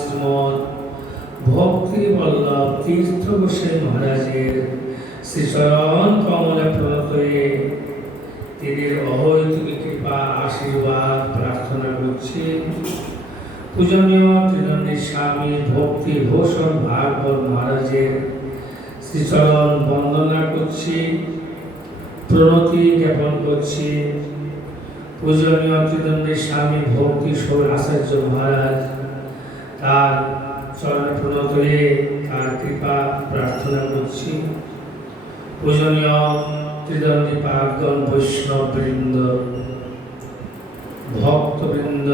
শ্রীমৎ ভক্তি বল্লভ তীর্থ গোস্বামী মহারাজের শ্রীচরণ কমলে প্রণত হয়ে তিনি অহৈতুকী কৃপা আশীর্বাদ প্রার্থনা করছি। পূজনীয় ত্রিদণ্ডী স্বামী ভক্তি ভূষণ ভাগবত মহারাজের শ্রীচরণ বন্দনা করছি, প্রণতি জ্ঞাপন করছি। পূজনীয় ত্রিদণ্ডী স্বামী ভক্তি সৌর আচার্য মহারাজ তার চরণে প্রণত হয়ে তার কৃপা প্রার্থনা করছি। পূজনীয় ত্রিদণ্ডী পাকগণ বৈষ্ণব বৃন্দ, ভক্তবৃন্দ,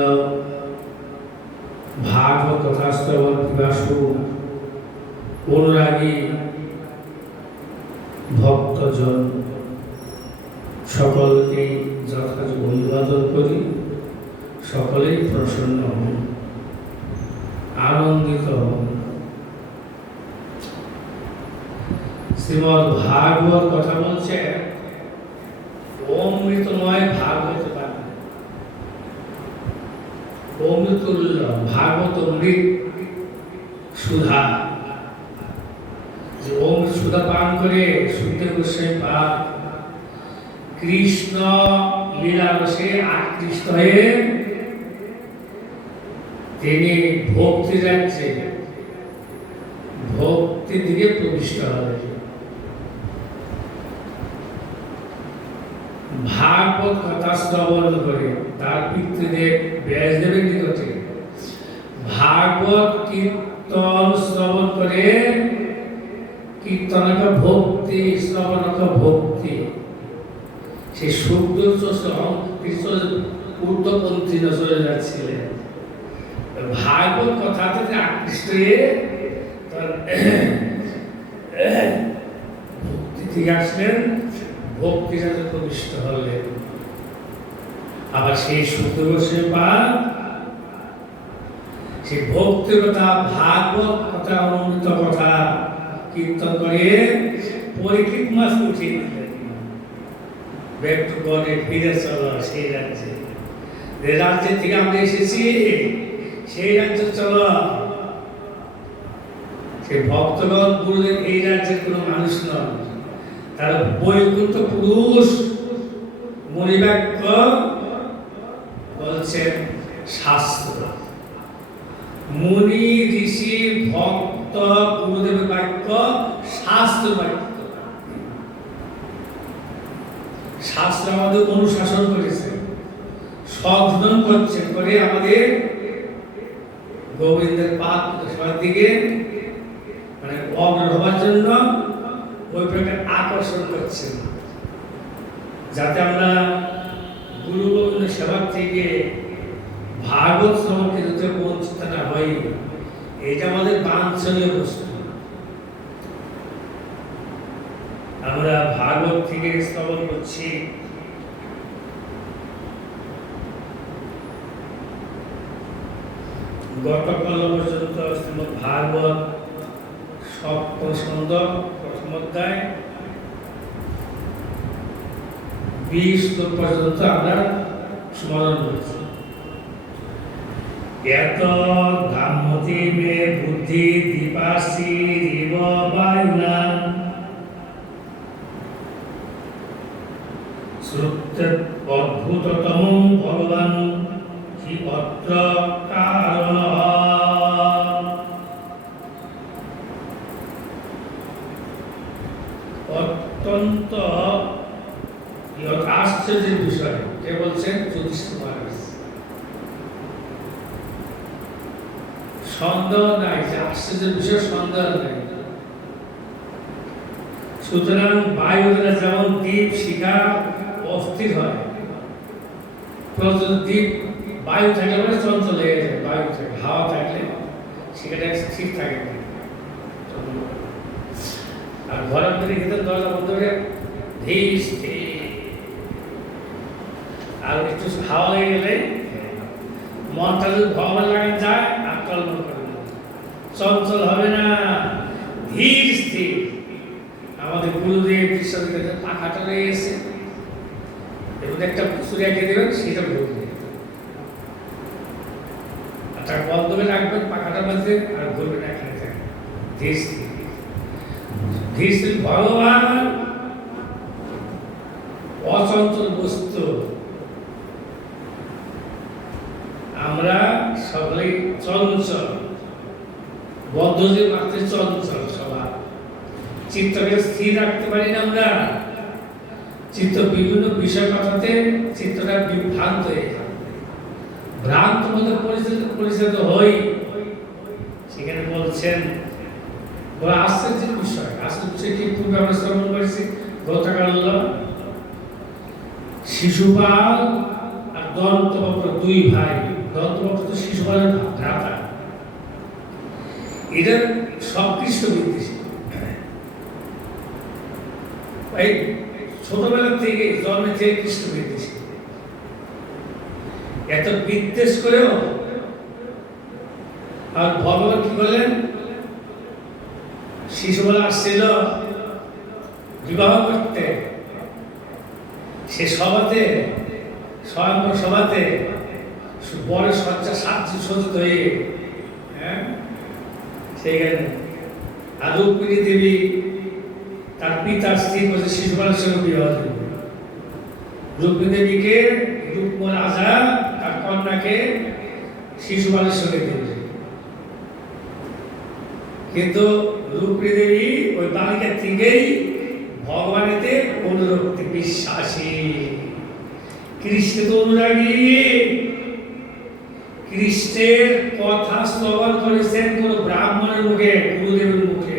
ভাগবত তথা শ্রবণ পিপাসু অনুরাগী ভক্তজন সকলকে যথাযথ অভিবাদন করি। সকলেই প্রসন্ন হন, আনন্দিত হন। শ্রীমদ ভাগবত কথা বলছে অমৃতময় ভাগবত বাণী, অমৃতুল্য ভাগবত অমৃত সুধা। যে অমৃত সুধা পান করে সুখদেব গোস্বামী পাক কৃষ্ণ লীলারসে আকৃষ্ট হয়ে তিনি ভক্তি রাজ্যে ভক্তির দিকে প্রবিষ্ট হবে। ভাগবত কথা শ্রবণ করে তার পিতৃদেব ব্যাসদেবের নিকটে ভাগবত কীর্তন শ্রবণ করে, কীর্তনক ভক্তি শ্রবণক ভক্তি, সে সুখদেব ঊর্ধ্বপন্থী চলে যাচ্ছিলেন। ভাগবত কথাতে আকৃষ্ট হয়ে ভক্তি থেকে আসলেন, ভক্তি সাথে প্রবিষ্ট হলেন। আবার সেই সুখদেব গোস্বামী পাক সেই ভক্তির কথা, ভাগবত কথা, অমৃত কথা কীর্তন করে পরীক্ষিত মাস উঠিয়ে দিলেন। ব্যক্ত করে ফিরে চলো সেই রাজ্যে, যে রাজ্যের থেকে আমরা এসেছি সেই রাজ্যে চলো। সেই ভক্তগণ গুরুদেব এই রাজ্যের কোনো মানুষ নয়, তারা বৈকুণ্ঠ পুরুষ। মণিবাক্য বলছেন শাস্ত্র, মুনি ঋষি ভক্ত গুরুদেবের বাক্য শাস্ত্র বাক্য। শাস্ত্র আমাদের অনুশাসন করেছে, সংশোধন করছেন, করে আমাদের গোবিন্দের পাদ দিকে মানে অগ্র হওয়ার জন্য ওই প্রকার আকর্ষণ করছেন, যাতে আমরা গুরু গোবিন্দ সেবা থেকে ভাগবত শ্রবণকে যাতে বঞ্চিত না হই। এটা আমাদের বাঞ্ছনীয় বস্তু। আমরা ভাগবত থেকে শ্রবণ করছি, গতকাল পর্যন্ত শ্রীমদ ভাগবত সপ্তম স্কন্ধ প্রথম অধ্যায় 20 শ্লোক পর্যন্ত আমরা স্মরণ করছি। এত ধামতি মে বুদ্ধি দীপাসি রিব বায়ুনা শ্রুতে অদ্ভুততম ভগবান কি অত্র কারণ। অত্যন্ত আশ্চর্যের বিষয় কে বলছেন? যুধিষ্ঠির মহারাজ। সন্দেহ নাই যে আশ্চর্যের বিষয়, সন্দেহ নাই। সুতরাং বায়ু দ্বারা যেমন দ্বীপ শিখা অস্থির হয়, দ্বীপ বায়ু থাকলে মানে চঞ্চল হয়ে যায়, বায়ু থাকে, হাওয়া থাকলে শিখাটা স্থির থাকে না। আর ঘরের ভিতরে ভিতরে দরজা বন্ধ করে ধীর স্থির, আর একটু হাওয়া লেগে গেলে মনটা যদি ভগবান লাগান যায় আর টলমল করে না, চঞ্চল হবে না, ধীর স্থির। আমাদের গুরুদেব কৃষ্ণদেব পাখাটা রয়ে গেছে, এবার একটা পুকুরে এঁকে দেবেন, সেটা ভুলবে, আর তার বন্ধ করে রাখবেন, পাখাটা মধ্যে আর ঘুরবে না, এখানে থাকে ধীর স্থির। ধীর স্থির ভগবান অচঞ্চল বস্তু, আমরা সকলেই চঞ্চল, বদ্ধজীব মাত্র চঞ্চল স্বভাব। চিত্তকে স্থির রাখতে পারি না আমরা। চিত্ত বিভিন্ন বিষয় কথাতে চিত্তটা বিভ্রান্ত হয়ে যায়, ভ্রান্ত মধ্যে পরিচালিত হই। সেখানে বলছেন বড় আশ্চর্যের বিষয়। আশ্চর্য বিষয় কি পূর্বে আমরা শ্রবণ করেছি গতকাল, শিশুপাল আর দন্তবক্র দুই ভাই। দন্তবক্র তো শিশুপালের ভ্রাতা, এটা সব কৃষ্ণ বিদ্বেষী। এই ছোটবেলা থেকে জন্মে থেকে কৃষ্ণ বিদ্বেষী, এত বিদ্বেষ করেও আর ভগবান কি বলেন, শিশুবেলা আসছিল বিবাহ করতে, সে সভাতে স্বয়ংবর সভাতে বড় সজ্জা সজ্জিত হয়ে সেইখানে আর রুক্মিণী দেবী তার পিতার স্ত্রী বলছে শিশুপালের সঙ্গে বিবাহ দেবে। রুক্মিণী দেবীকে রুক্ম রাজা তার কন্যাকে শিশুপালের সঙ্গে দেবে, কিন্তু রুক্মিণী দেবী ওই বালিকা থেকেই ভগবানেতে অনুরক্তি বিশ্বাসী, কৃষ্ণে তো অনুরাগী। কৃষ্ণের কথা শ্রবণ করেছেন কোন ব্রাহ্মণের মুখে, গুরুদেবের মুখে,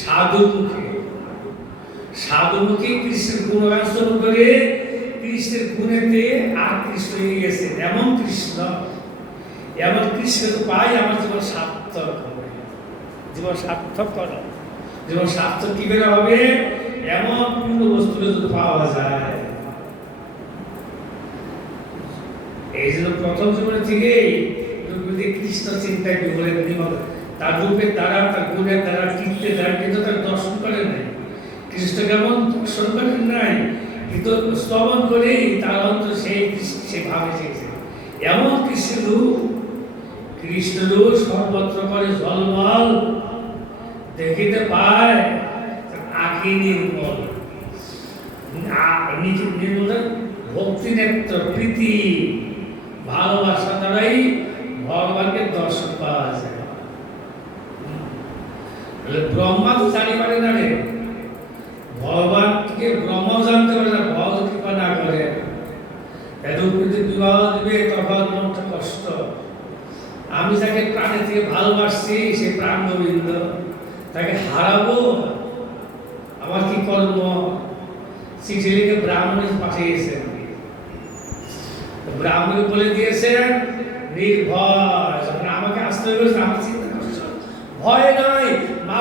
সাধুর মুখে। সাধুর মুখে কৃষ্ণের গুণগান শ্রবণ করে কৃষ্ণের গুণেতে আকৃষ্ট হয়ে গেছে। এমন কৃষ্ণ তো পাই আমার জীবন সার্থক হবে। জীবন সার্থক করো, জীবন সার্থক কি করে হবে? এমন পূর্ণ বস্তু যদি পাওয়া যায়। এই জন্য প্রথম জীবনে থেকেই কৃষ্ণ চিন্তায় বিবলে নিমগ্ন, তার রূপের দ্বারা, তার গুণের দ্বারা, কীর্তের দ্বারা, কিন্তু তার দর্শন করেন নাই। কৃষ্ণ কেমন দর্শন করেন নাই, কিন্তু স্তবন করেই তার অন্তর সে ভাবে চেয়েছে। এমন কৃষ্ণ রূপ সর্বত্র করে ঝলমল, দেখিতে পায় আঁকি নির্মল, নির্মল ভক্তি নেত্র, প্রীতি ভালোবাসা দ্বারাই ভগবানকে দর্শন পাওয়া যায়। ব্রহ্মা তো জানি পারে না রে, ভগবানকে ব্রহ্মাও জানতে পারে না, ভগবান কৃপা না করে। রুক্মিণীতে বিবাহ দিবে তখন মনটা কষ্ট। আমি যাকে প্রাণের থেকে ভালোবাসছি সে প্রাণ গোবিন্দ, তাকে হারাবো, আমার কি কর্ম? চিঠি লিখে ব্রাহ্মণে পাঠিয়েছেন, ব্রাহ্মণকে বলে দিয়েছেন নির্ভয়, যখন আমাকে আসতে হয়েছে আমার চিন্তা করছো, ভয় নাই মা,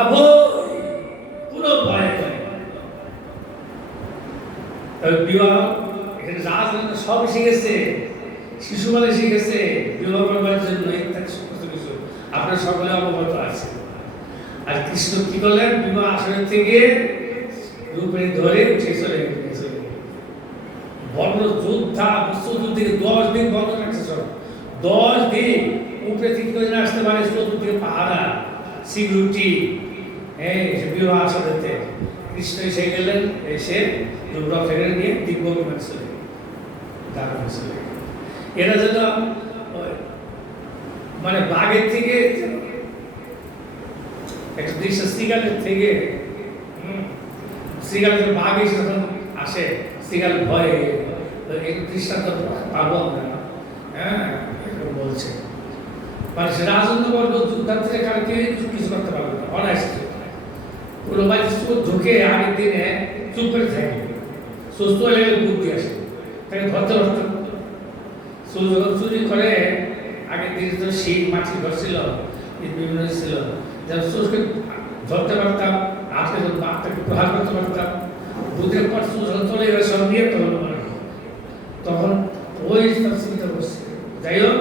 কোনো ভয় নাই। বিবাহ এখানে রাজনীতি সব শিখেছে, শিশুবেলা শিখেছে বিবাহ করবার জন্য ইত্যাদি সমস্ত কিছু আপনার সকলে অবগত আছে। আর কৃষ্ণ কি করলেন, বিবাহ আসনের থেকে রূপে ধরে উঠে চলে গেছে। বর্ণ যোদ্ধা চতুর্দিকে 10 দিন বর্ণ রাখছে, সব 10 দিন উপরে থেকে করে না আসতে পারে, চতুর্দিকে পাহারা, সিকিউরিটি। বিবাহ আসনেতে কৃষ্ণ এসে গেলেন, এসে রথের নিয়ে দিব্য বিমান চলে দাঁড়ানো চলে। এরা যেন মানে বাঘের থেকে একটা দৃশ্য, শ্রীগালের থেকে শ্রীগালের বাঘ এসে যখন আসে, শ্রীগাল ভয়ে এই দৃষ্টান্ত পাবো আমরা। এরকম বলছে মানে সে রাজন্যবর্গ যুদ্ধার্থীরা কালকে কিছু করতে পারবে না, অনায়াসে কোনো বাড়ি ঢুকে আগের দিনে চুপ করে থাকে, সুস্থ হলে বুদ্ধি আসে, তাকে ধরতে পারত। যখন চুরি করে আগের দিনে তো শীত মাটি ঘর ছিল, বিভিন্ন ছিল, যেন চোরকে ধরতে পারতাম, আজকে যখন বাঘটাকে প্রহার করতে পারতাম, বুদ্ধের পর যখন চলে গেলে সব নিয়ে তখন ওই তার চিন্তা করছে। যাই হোক,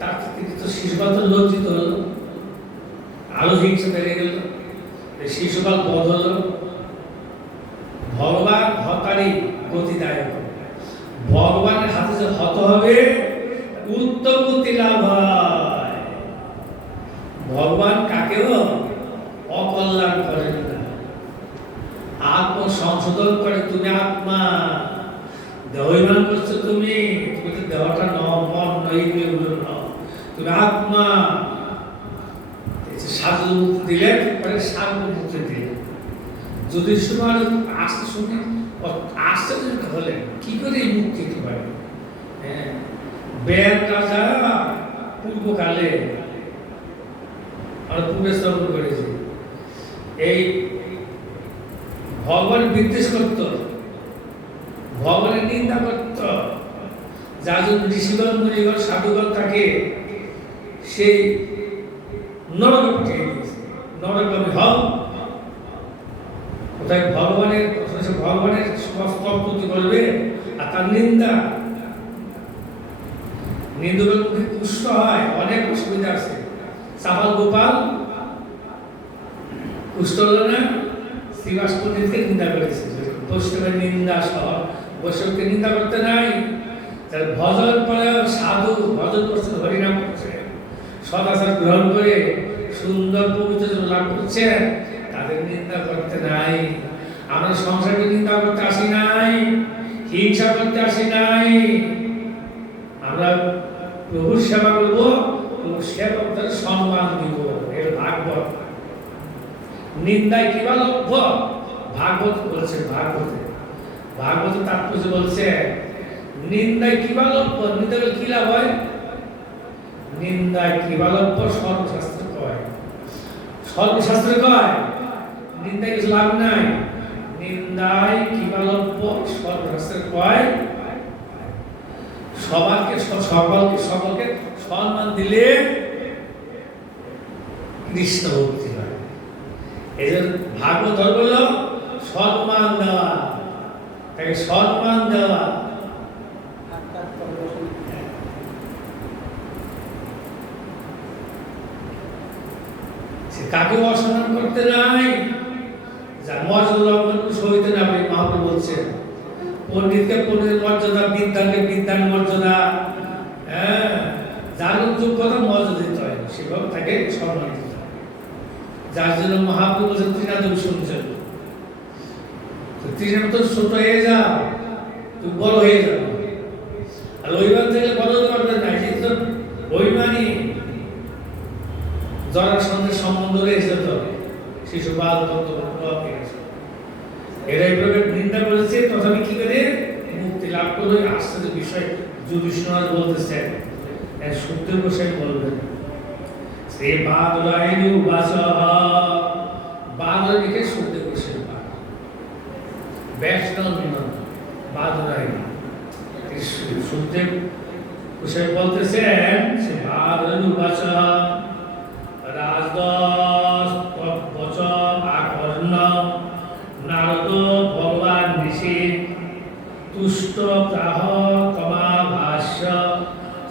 তার থেকে তো শিশুপাল তো লজ্জিত হলো, আরো হিংসা বেড়ে গেল, শিশুপাল বধ হলো। ভগবান হতারই গতিদায়ক, ভগবানের হাতে যে হত হবে উত্তম গতি লাভ হয়। ভগবান কাকেও অকল্যাণ করেন না, আত্ম সংশোধন করে। তুমি আত্মা, দেহমান করছো তুমি, তুমি তো দেহটা নও, মন নই, এগুলো নও, তুমি আত্মা। সাধু দিলে পরে সাধু মুক্তি দিলে যদি সময় আসতে শুনে আসতে হলে কি করে এই মুক্তি দিতে পারে? হ্যাঁ, বেদ রাজা পূর্বকালে আমরা পূর্বে শ্রবণ করেছি, এই ভগবান বিদ্বেষ করত, ভগবানের নিন্দা করত। যার জন্য ঋষিগণ মুনিগণ সাধুগণ তাকে সেই নরকে পাঠিয়ে দিয়েছে, নরকগামী হও। কোথায় ভগবানের স্তবস্তুতি করবে আর তার নিন্দা, নিন্দুকের মুখে কুষ্ঠ হয়, অনেক অসুবিধা আছে। চাপাল গোপাল কুষ্ঠ হলো না, শ্রীবাস পণ্ডিতকে নিন্দা করেছে। বৈষ্ণবের নিন্দা সহ, বৈষ্ণবকে নিন্দা করতে নাই। তার ভজন পরে সাধু ভজন করছেন, হরিনাম করছে, সদাচার গ্রহণ করে সুন্দর পবিত্র লাভ করছে, তাদের নিন্দা করতে নাই। আমরা সংসারকে নিন্দা করতে আসি নাই, হিংসা করতে আসি নাই। আমরা প্রভুর সেবা করবো, প্রভুর সেবকদের সম্মান দিব, এর ভাগবত। নিন্দায় কিবা লভ্য? ভাগবত বলছে, ভাগবত তাৎপর্য বলছে নিন্দায় কিবা লভ্য, নিন্দা কি লাভ হয়? নিন্দায় কিবা লভ্য সর্বশাস্ত্র কয়, সর্বশাস্ত্র কয় নিন্দায় কিছু লাভ নাই। নিন্দায় কিবা লভ্য সর্বশাস্ত্র কয় সকলকে সম্মান দিলে কৃষ্ণ ভক্তি হয়। এই জন্য ভাগবত ধর্ম হল সম্মান দেওয়া, তাকে সম্মান দেওয়া। কাকে অসম্মান করতে নাই, যার মর্যাদা লঙ্ঘন সহিতে না পারে। মহাপ্রভু বলছেন পণ্ডিতকে পণ্ডিতের মর্যাদা, বিদ্যানকে বিদ্যান মর্যাদা, হ্যাঁ, যার যোগ্যতা মর্যাদা দিতে হয়, সেভাবে তাকে সম্মান দিতে হয়। যার জন্য মহাপ্রভু বলছেন ত্রিনাথ শুনছেন, ত্রিনাথ তো ছোট হয়ে যাও, তুমি বড় হয়ে যাও। আর ওইবার থেকে বড় হতে পারবে না, কিন্তু বৈমানী যারা সঙ্গে সম্বন্ধ রয়েছে, তো শিশুপাল এরা এইভাবে নিন্দা করেছে, তথাপি কি করে মুক্তি লাভ করবে? আশ্চর্য বিষয় যুধিষ্ঠির বলতেছেন, সুখদেব গোসাই বলবেন, সে বাদরায়ণু বাসহ, বাদর লিখে সুখদেব গোসাই, বৈষ্ণব বাদরায়ণ। সুখদেব গোসাই বলতেছেন, সে বাদরায়ণু বাসহ রাজদশ বচন আকর্ণ নারদ ভগবান ঋষি তুষ্ট প্রাহ কমা ভাষ্য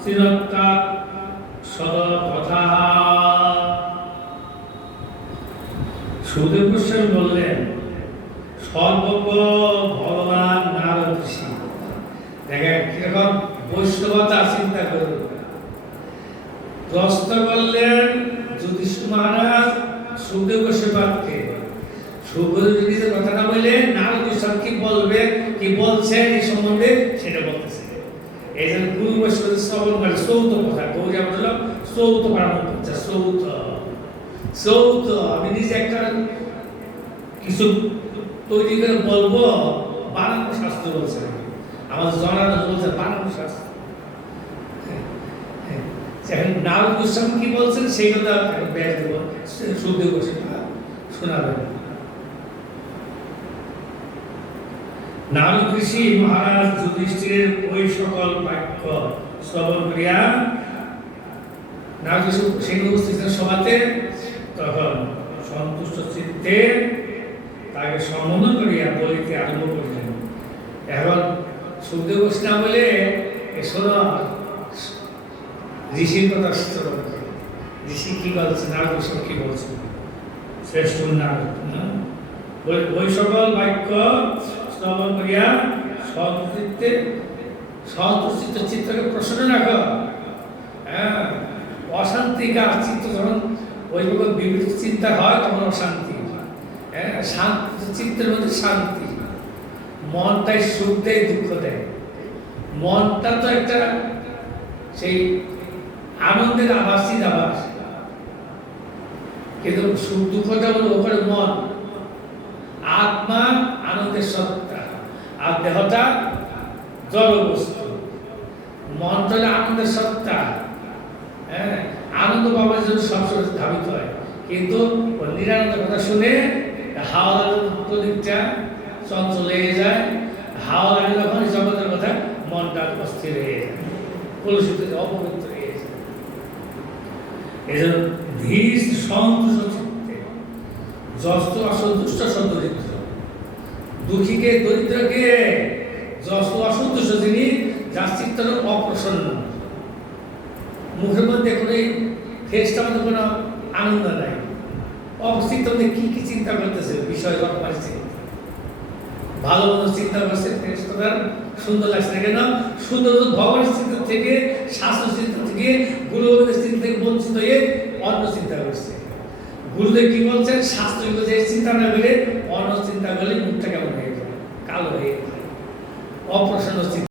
শ্রীরক্তা সদ কথা। সুখদেব গোস্বামী বললেন, সর্বজ্ঞ ভগবান নারদ ঋষি, দেখেন কিরকম বৈষ্ণবতা চিন্তা করুন। প্রশ্ন করলেন যুধিষ্ঠির মহারাজ সুখদেব গোস্বামীকে, সুখদেব যদি কথা না বলে নারদ গোস্বামী কি বলবে, কি বলছেন এই সম্বন্ধে সেটা বলতেছে। এই জন্য গুরু বৈষ্ণব শ্রবণ করে সৌত কথা, গৌরী বলল সৌত পারামর্শ, সৌত সৌত। আমি নিজে একটা কিছু তৈরি করে বলবো, বানানো শাস্ত্র বলছে, আমাদের জনানো বলছে বানানো শাস্ত্র। নারদ গোস্বামী কি বলছেন সেই কথা ব্যাস দেব, সুখদেব গোস্বামী শোনাবেন। নারদ ঋষি মহারাজ যুধিষ্ঠিরের ওই সকল বাক্য শ্রবণ করিয়া, নারদ ঋষি সেই উপস্থিত সভাতে, তখন সন্তুষ্ট চিত্তে তাকে সম্বোধন করিয়া বলিতে আরম্ভ করিলেন। এখন সুখদেব গোস্বামী বলে শোনো, ঋষির কথা শ্রবণ করে, ঋষি কি বলছে, নারদ গোস্বামী কি বলছে, শ্রেষ্ঠ নারদ ওই সকল বাক্য শ্রবণ করিয়া সহচিত্ত চিত্তকে প্রসন্ন রাখো। হ্যাঁ, অশান্তিকার চিত্ত যখন ওইভাবে বিবিধ চিন্তা হয় তখন অশান্তি। হ্যাঁ, শান্তি, চিত্তের মধ্যে শান্তি। মনটাই সুখ দেয়, দুঃখ দেয়। মনটা তো একটা সেই আনন্দের আভাসই আভাস, কিন্তু সুখ দুঃখটা হলো ওপরে মন। আত্মা আনন্দের সত্তা, আর দেহটা জড় বস্তু। মনটা হলো আনন্দের সত্তা। হ্যাঁ, আনন্দ পাওয়ার জন্য সবসময় ধাবিত হয়, কিন্তু ওই নিরানন্দ কথা শুনে হাওয়া লাগার প্রদীপটা চঞ্চল হয়ে যায়। হাওয়া লাগে যখন জগতের কথা মনটা অস্থির হয়ে যায়, কলুষিত, অপবিত্র হয়ে যায়। এই জন্য ধীর সন্তুষ্ট চিত্তে, যস্ত অসন্তুষ্ট সন্তরিত্র, দুঃখীকে দরিদ্রকে, যস্ত অসন্তুষ্ট যিনি, যার চিত্ত অপ্রসন্ন, মুখের মধ্যে কোনো ফেসটার মধ্যে কোনো আনন্দ নাই, অবস্থিত মধ্যে কি কি চিন্তা করতেছে, বিষয় রকমারি ভালো মতো চিন্তা করছে, ফেরেশতাদের সুন্দর লাগছে না কেন? সুন্দর ভগবানের চিন্তা থেকে, শাস্ত্র চিন্তা থেকে, গুরুদের চিন্তা থেকে বঞ্চিত হয়ে অন্য চিন্তা করছে। গুরুদেব কি বলছেন? শাস্ত্র যে চিন্তা না করে অন্য চিন্তা করলে মুখটা কেমন হয়ে যায়, কালো হয়ে যায়, অপ্রসন্ন চিন্তা।